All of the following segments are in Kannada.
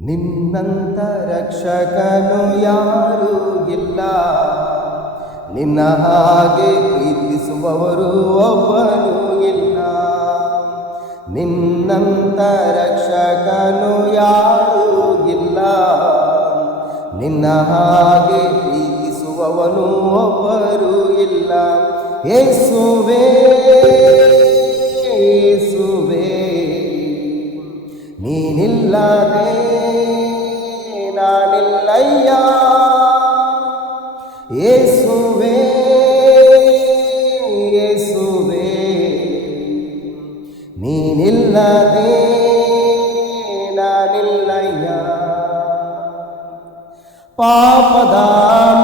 ನಿನ್ನಂತ ರಕ್ಷಕನು ಯಾರೂ ಇಲ್ಲ. ನಿನ್ನ ಹಾಗೆ ಪ್ರೀತಿಸುವವರು ಒಬ್ಬನು ಇಲ್ಲ. ನಿನ್ನಂತ ರಕ್ಷಕನು ಯಾರು ಇಲ್ಲ. ನಿನ್ನ ಹಾಗೆ ಪ್ರೀತಿಸುವವನು ಒಬ್ಬರು ಇಲ್ಲ. ಏಸುವೆ ಏಸುವೆ. ನೀನಿಲ್ಲದೆ ನಾನಿಲ್ಲಯ್ಯ ಏಸುವೆ ಏಸುವೆ ನೀನಿಲ್ಲದೆ ನಾನಿಲ್ಲಯ್ಯ ಪಾಪದ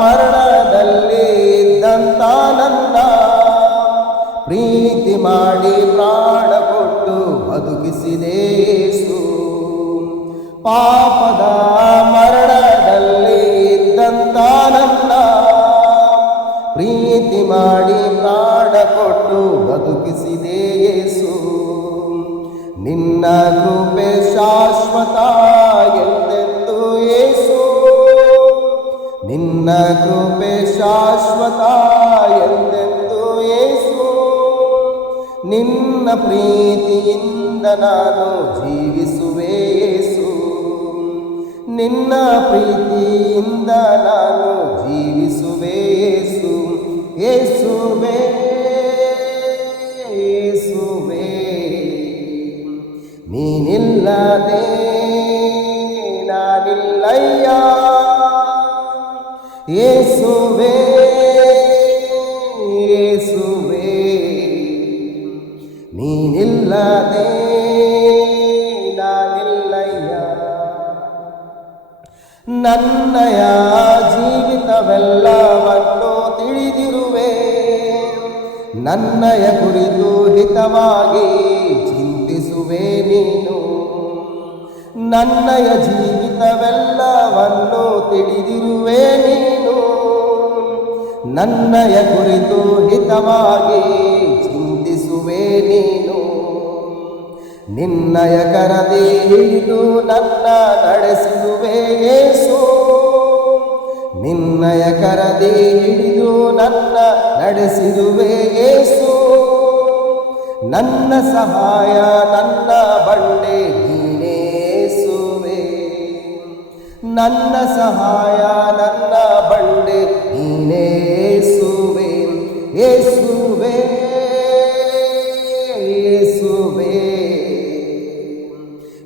ಮರಣದಲ್ಲಿ ಇದ್ದಂತ ನನ್ನ ಪ್ರೀತಿ ಮಾಡಿ ಪಾಪದ ಮರಣದಲ್ಲಿ ಇದ್ದಂತ ನನ್ನ ಪ್ರೀತಿ ಮಾಡಿ ಪ್ರಾಣ ಕೊಟ್ಟು ಬದುಕಿಸಿದೆ ಯೇಸು. ನಿನ್ನ ಕೃಪೆ ಶಾಶ್ವತ ಎಂದೆಂದು ಯೇಸು. ನಿನ್ನ ಕೃಪೆ ಶಾಶ್ವತ ಎಂದೆಂದು ಯೇಸು. ನಿನ್ನ ಪ್ರೀತಿಯಿಂದ ನಾನು ಜೀವಿಸುವೆ ಯೇಸು ನಿನ್ನ ಪ್ರೀತಿಯಿಂದ ನಾನು ಜೀವಿಸುವೆ ಯೇಸು ಯೇಸುವೆ ಯೇಸುವೆ. ನೀನಿಲ್ಲದೆ ನಾನಿಲ್ಲಯ್ಯ. ಯೇಸುವೆ ಯೇಸುವೆ. ನೀನಿಲ್ಲದೆ ನನ್ನಯ ಜೀವಿತವೆಲ್ಲವನ್ನು ತಿಳಿದಿರುವೆ. ನನ್ನಯ ಕುರಿತು ಹಿತವಾಗಿ ಚಿಂತಿಸುವೆ ನೀನು. ನನ್ನಯ ಜೀವಿತವೆಲ್ಲವನ್ನು ತಿಳಿದಿರುವೆ ನೀನು. ನನ್ನಯ ಕುರಿತು ಹಿತವಾಗಿ ಚಿಂತಿಸುವೆ ನೀನು. ನಿನ್ನಯ ಕರದಿ ಹಿಡಿದು ನನ್ನ ನಡೆಸುವೆ ಯೇಸು. ನಿನ್ನಯ ಕರದಿ ಹಿಡಿದು ನನ್ನ ನಡೆಸಿರುವೆ ಯೇಸು. ನನ್ನ ಸಹಾಯ, ನನ್ನ ಬಂಡೆ ನೀನೇಸುವೆ ನನ್ನ ಸಹಾಯ, ನನ್ನ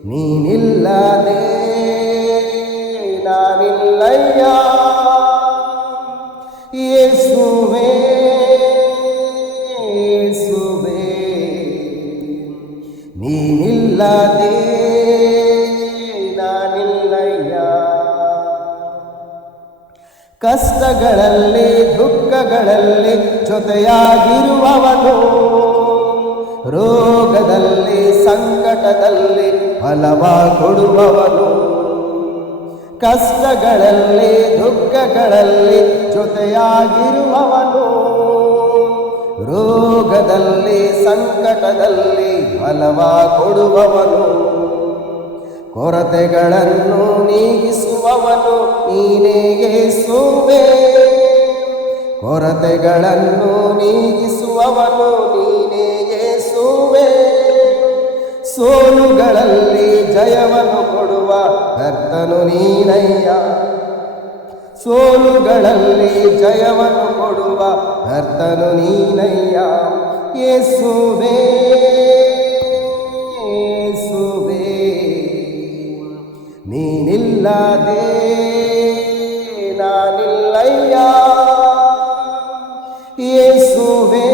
ನೀನಿಲ್ಲದೆ ನಾನಿಲ್ಲಯ್ಯ. ಯೇಸುವೆ ಯೇಸುವೆ ನೀನಿಲ್ಲದೆ ನಾನಿಲ್ಲಯ್ಯ. ಕಷ್ಟಗಳಲ್ಲಿ ದುಃಖಗಳಲ್ಲಿ ಜೊತೆಯಾಗಿರುವವನು. ರೋಗದಲ್ಲಿ, ಸಂಕಟದಲ್ಲಿ ಫಲವ ಕೊಡುವವನು. ಕಷ್ಟಗಳಲ್ಲಿ, ದುಃಖಗಳಲ್ಲಿ ಜೊತೆಯಾಗಿರುವವನು. ರೋಗದಲ್ಲಿ, ಸಂಕಟದಲ್ಲಿ ಫಲವ ಕೊಡುವವನು. ಕೊರತೆಗಳನ್ನು ನೀಗಿಸುವವನು ನೀನೇ ಯೇಸುವೆ. ಕೊರತೆಗಳನ್ನು ನೀಗಿಸುವವನು ಸೋಲುಗಳಲ್ಲಿ ಜಯವನ್ನು ಕೊಡುವ ಕರ್ತನು ನೀನಯ್ಯ ಸೋಲುಗಳಲ್ಲಿ ಜಯವನ್ನು ಕೊಡುವ ಕರ್ತನು ನೀನಯ್ಯ ಯೇಸುವೆ ಯೇಸುವೆ ನೀನಿಲ್ಲದೆ ನಾನಿಲ್ಲಯ್ಯ ಯೇಸುವೆ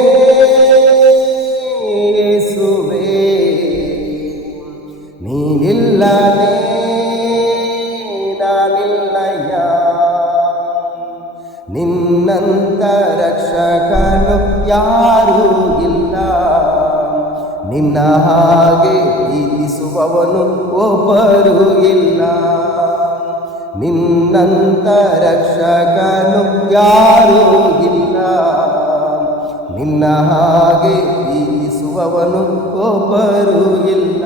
ಯೇಸುವೆ ನಿನ್ನಂತ ರಕ್ಷಕನು ಯಾರೂ ಇಲ್ಲ. ನಿನ್ನ ಹಾಗೆ ಪ್ರೀತಿಸುವವನು ಒಬ್ಬರು ಇಲ್ಲ. ನಿನ್ನಂತ ರಕ್ಷಕನು ಯಾರೂ ಇಲ್ಲ. ನಿನ್ನ ಹಾಗೆ ಪ್ರೀತಿಸುವವನು ಒಬ್ಬರು ಇಲ್ಲ.